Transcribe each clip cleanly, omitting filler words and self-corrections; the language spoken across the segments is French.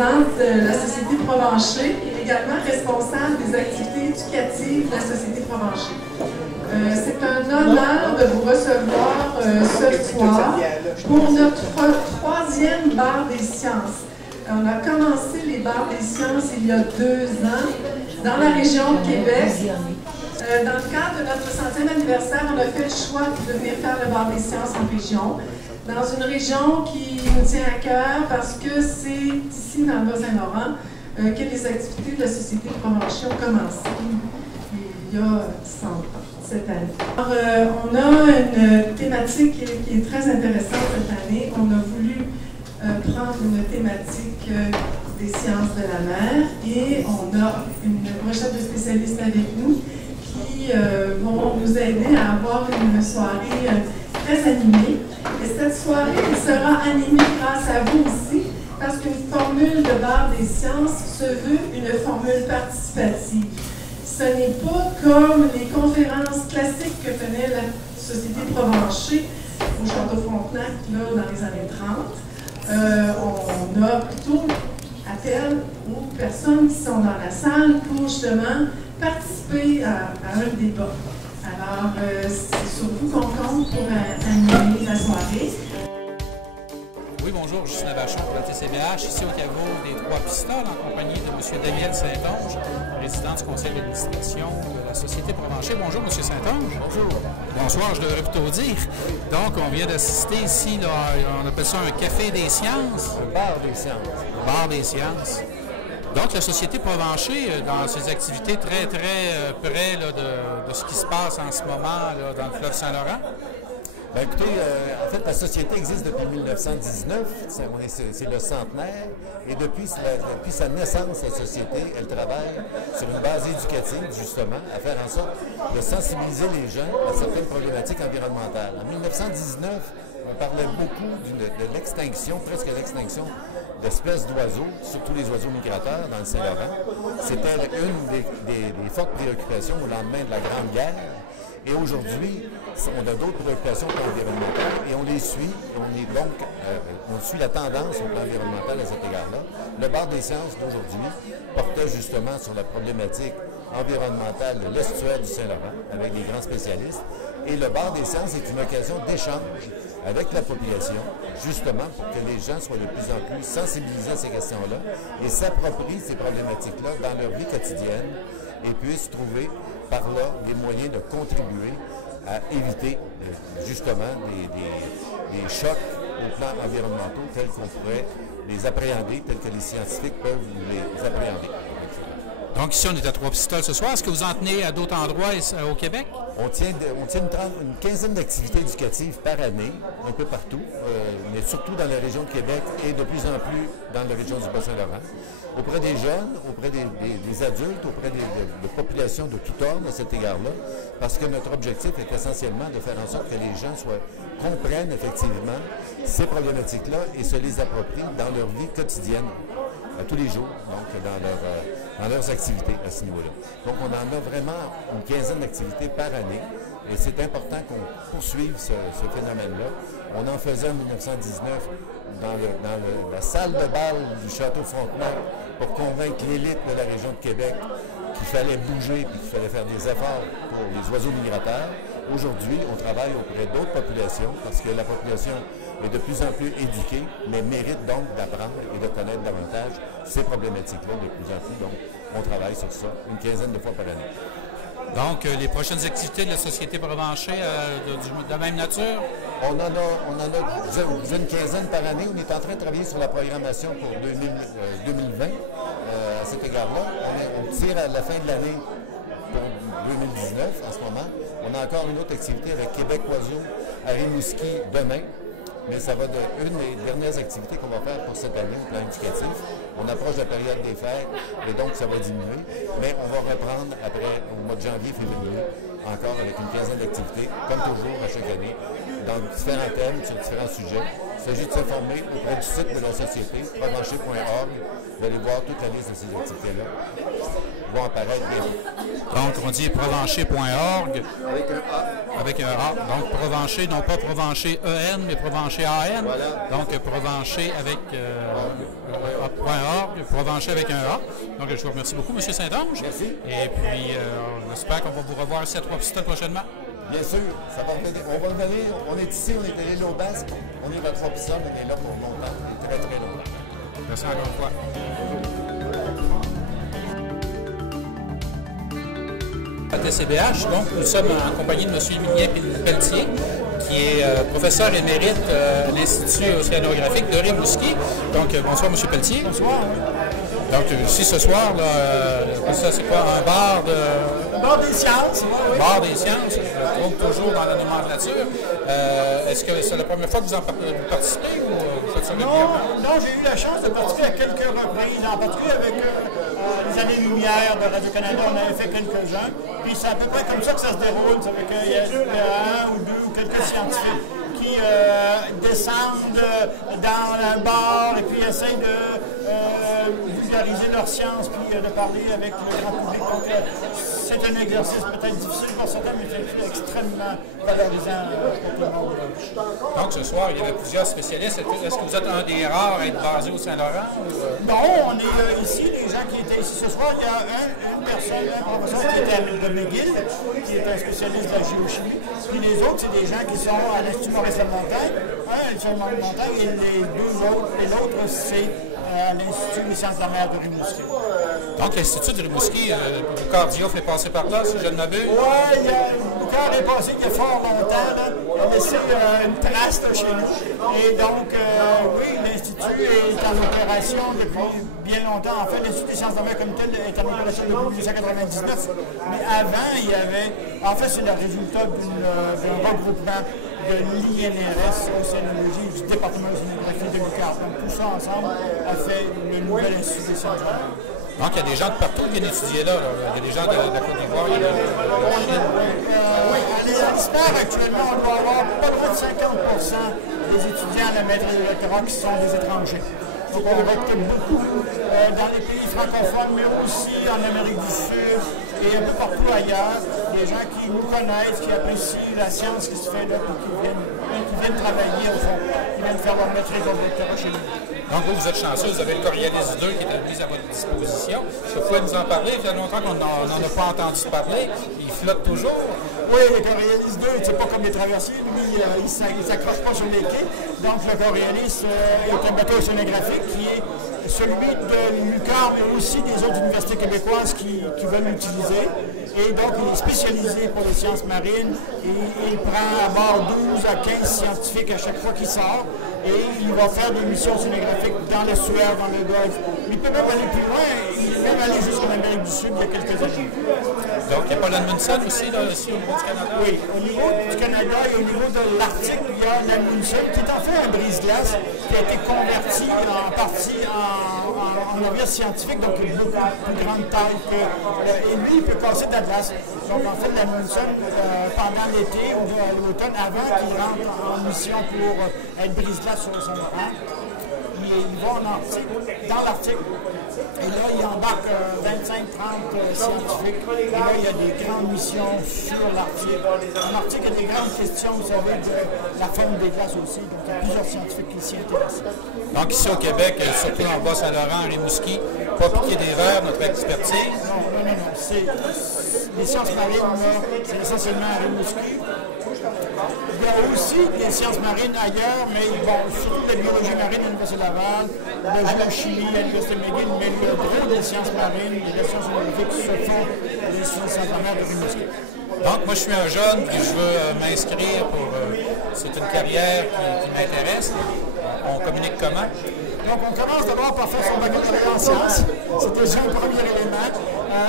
présidente de la Société Provencher et également responsable des activités éducatives de la Société Provencher. C'est un honneur de vous recevoir ce soir pour notre troisième bar des sciences. On a commencé les bars des sciences il y a 2 ans dans la région de Québec. Dans le cadre de notre 100e anniversaire, on a fait le choix de venir faire le bar des sciences en région. Dans une région qui nous tient à cœur parce que c'est ici, dans le Bas-Saint-Laurent, que les activités de la Société Provencher ont commencé il y a 100 ans, cette année. Alors, on a une thématique qui est très intéressante cette année. On a voulu prendre une thématique des sciences de la mer et on a une brochette de spécialistes avec nous qui vont nous aider à avoir une soirée très animée. Et cette soirée sera animée grâce à vous aussi, parce qu'une formule de bar des sciences se veut une formule participative. Ce n'est pas comme les conférences classiques que tenait la Société Provencher au Château Frontenac là, dans les années 30. On a plutôt appel aux personnes qui sont dans la salle pour justement participer à un débat. Alors, c'est sur vous qu'on compte pour animer la soirée. Oui, bonjour, Justin Vachon pour la TCBH, ici au caveau des Trois Pistoles, en compagnie de M. Daniel Saint-Onge, président du conseil d'administration de la Société Provencher. Bonjour, M. Saint-Onge. Bonjour. Bonsoir, je devrais plutôt dire. Donc, on vient d'assister ici, là, on appelle ça un café des sciences. Le bar des sciences. Le bar des sciences. Donc, la Société Provencher, dans ses activités très près là, de ce qui se passe en ce moment là, dans le fleuve Saint-Laurent. Bien, écoutez, en fait, la société existe depuis 1919, c'est le centenaire, et depuis sa naissance, la société, elle travaille sur une base éducative, justement, à faire en sorte de sensibiliser les gens à certaines problématiques environnementales. En 1919, on parlait beaucoup de l'extinction, presque l'extinction, d'espèces d'oiseaux, surtout les oiseaux migrateurs dans le Saint-Laurent. C'était une des fortes préoccupations au lendemain de la Grande Guerre. Et aujourd'hui, on a d'autres préoccupations environnementales et on les suit. On suit la tendance au plan environnemental à cet égard-là. Le bar des sciences d'aujourd'hui portait justement sur la problématique environnementale de l'estuaire du Saint-Laurent avec des grands spécialistes. Et le bar des sciences est une occasion d'échange avec la population, justement pour que les gens soient de plus en plus sensibilisés à ces questions-là et s'approprient ces problématiques-là dans leur vie quotidienne et puissent trouver par là des moyens de contribuer à éviter justement des chocs au plan environnementaux tels qu'on pourrait les appréhender, tels que les scientifiques peuvent les appréhender. Donc ici, on est à Trois Pistoles ce soir. Est-ce que vous en tenez à d'autres endroits au Québec? On tient une quinzaine d'activités éducatives par année, un peu partout, mais surtout dans la région de Québec et de plus en plus dans la région du Bas-Saint-Laurent, auprès des jeunes, auprès des adultes, auprès de populations de tout ordre à cet égard-là, parce que notre objectif est essentiellement de faire en sorte que les gens comprennent effectivement ces problématiques-là et se les approprient dans leur vie quotidienne, à tous les jours, donc dans leurs activités à ce niveau-là. Donc, on en a vraiment une quinzaine d'activités par année et c'est important qu'on poursuive ce phénomène-là. On en faisait en 1919 dans la salle de bal du Château Frontenac pour convaincre l'élite de la région de Québec qu'il fallait bouger et qu'il fallait faire des efforts pour les oiseaux migrateurs. Aujourd'hui, on travaille auprès d'autres populations parce que la population est de plus en plus éduquée, mais mérite donc d'apprendre et de connaître davantage ces problématiques-là de plus en plus. Donc, on travaille sur ça une quinzaine de fois par année. Donc, les prochaines activités de la Société Provencher de même nature? On en a une quinzaine par année. On est en train de travailler sur la programmation pour 2020. À cet égard-là, on tire à la fin de l'année pour 2019 en ce moment. On a encore une autre activité avec Québec Oiseaux à Rimouski demain. Mais ça va une des dernières activités qu'on va faire pour cette année au plan éducatif. On approche de la période des fêtes et donc ça va diminuer. Mais on va reprendre après, au mois de janvier, février, encore avec une quinzaine d'activités, comme toujours à chaque année, dans différents thèmes, sur différents sujets. Il s'agit de s'informer auprès du site de la société, provencher.org, d'aller voir toute la liste de ces activités-là. vont apparaître bientôt. Donc, on dit provencher.org. Avec un A. Avec un A. Donc, Provencher, non pas Provencher EN, mais Provencher AN. Voilà. Donc, Provencher avec .org, Provencher avec un A. Donc, je vous remercie beaucoup, M. Saint-Onge. Merci. Et puis, j'espère qu'on va vous revoir ici à Trois-Pistoles prochainement. Bien sûr, ça va revenir. On va revenir. On est ici, on est à l'île aux Basques. On est à Trois-Pistoles, on est là pour longtemps, et très très longtemps. Merci encore une fois. À TCBH, donc nous sommes en compagnie de M. Émilien Pelletier, qui est professeur émérite à l'Institut océanographique de Rimouski. Donc, bonsoir M. Pelletier. Bonsoir. Donc, ici ce soir, ça c'est quoi, un bar de... Bar des sciences, oui. Bar des sciences, je trouve toujours dans la nomenclature. Est-ce que c'est la première fois que vous participez ou vous faites ça régulièrement? Non, j'ai eu la chance de participer à quelques reprises, en particulier avec les années-lumière de Radio-Canada, on avait fait quelques-uns. Puis c'est à peu près comme ça que ça se déroule, ça fait qu'il y a un ou deux ou quelques scientifiques qui descendent dans un bar et puis essayent de vulgariser leur science puis de parler avec le grand public. Donc c'est un exercice peut-être difficile pour certains, mais c'est extrêmement valorisant pour tout le monde. Donc ce soir, il y avait plusieurs spécialistes. Est-ce que vous êtes un des rares à être basé au Saint-Laurent? Non, on est ici, les gens qui étaient ici ce soir, il y a une personne, un professeur qui était de McGill, qui est un spécialiste de la géochimie, puis les autres, c'est des gens qui sont à l'Institut Maurice-Lamontagne, à l'Institut Maurice-Lamontagne, et les deux autres, et l'autre, c'est à l'Institut des sciences de la mer de Rimouski. Donc, l'Institut de Rimouski, Boucard Diouf est passé par là, si je ne m'abuse? Oui, Boucard est passé il y a fort longtemps, là. Il a laissé une trace là, chez nous. Et donc, oui, l'Institut est en opération depuis bien longtemps. En fait, l'Institut des sciences de la mer comme tel est en opération depuis 1999. Mais avant, il y avait... En fait, c'est le résultat d'un regroupement de l'INRS, Océanologie, du département d'océanographie de Boucard. Donc, tout ça ensemble a fait le nouvel Institut des sciences de la mer. Donc, il y a des gens de partout qui viennent étudier là. Il y a des gens de la Côte d'Ivoire. À l'ISPAR, actuellement, on doit avoir pas loin de 50% des étudiants à la maîtrise de doctorat qui sont des étrangers. Donc, on recrute beaucoup dans les pays francophones, mais aussi en Amérique du Sud et un peu partout ailleurs. Des gens qui nous connaissent, qui apprécient la science qui se fait là, et qui viennent travailler au fond, qui viennent faire leur maîtrise de doctorat chez nous. Donc, vous êtes chanceux, vous avez le Coriolis 2 qui est mis à votre disposition. Vous pouvez nous en parler? Il y a longtemps qu'on n'en a pas entendu parler. Il flotte toujours. Oui, le Coriolis 2, c'est pas comme les traversiers. Lui, il ne s'accroche pas sur les quais. Donc, le Coriolis est un bateau océanographique qui est celui de l'UQAM, mais aussi des autres universités québécoises qui veulent l'utiliser. Et donc, il est spécialisé pour les sciences marines. Et il prend à bord 12 à 15 scientifiques à chaque fois qu'il sort. Et il va faire des missions océanographiques dans l'estuaire, dans le golfe. Il peut même aller plus loin. Il peut même aller jusqu'en Amérique du Sud il y a quelques années. Donc, il y a pas l'Amundsen aussi, là, ici au niveau du Canada? Oui, au niveau du Canada et au niveau de l'Arctique, il y a l'Amundsen, qui est en fait un brise-glace, qui a été converti en partie en navire scientifique, donc il a beaucoup plus grande taille que... et lui, il peut passer de la glace. Donc, en fait, l'Amundsen, pendant l'été ou l'automne, avant qu'il rentre en mission pour être brise-glace sur le Saint-Laurent, il va en Arctique, dans l'Arctique, et là, il embarque 25-30 scientifiques, et là, il y a des grandes missions sur l'Arctique. En Arctique, il y a des grandes questions, vous savez, de la faune des glaces aussi, donc il y a plusieurs scientifiques qui s'y intéressent. Donc, ici au Québec, surtout en Bas-Saint-Laurent, Rimouski, pas piquer des verres, notre expertise? Non. Les sciences marines, c'est essentiellement à Rimouski. Il y a aussi des sciences marines ailleurs, mais bon, surtout la biologie marine à l'Université Laval, la géochimie à l'Université McGill, mais le gros des sciences marines et des sciences biologiques se font les sciences de la mer de Rimouski. Donc, moi, je suis un jeune et je veux m'inscrire pour... c'est une carrière qui m'intéresse. On communique comment? Donc, on commence d'abord par faire son baccalauréat en sciences. C'est déjà un premier élément.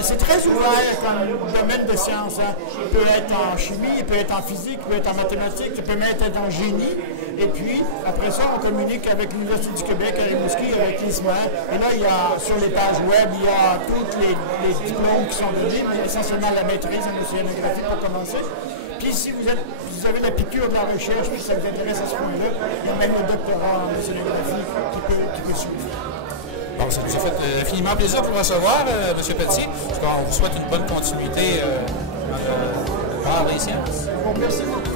C'est très ouvert comme domaine de sciences. Hein. Il peut être en chimie, il peut être en physique, il peut être en mathématiques, il peut même être en génie. Et puis, après ça, on communique avec l'Université du Québec à Rimouski, avec l'ISMA. Et là, il y a, sur les pages web, il y a tous les diplômes qui sont donnés, mais essentiellement la maîtrise en océanographie pour commencer. Puis, si vous avez la piqûre de la recherche, puis ça vous intéresse à ce point-là, il y a même le doctorat en océanographie qui peut suivre. Bon, Ça nous a fait infiniment plaisir de vous recevoir, M. Pelletier. On vous souhaite une bonne continuité par les sciences. Merci beaucoup.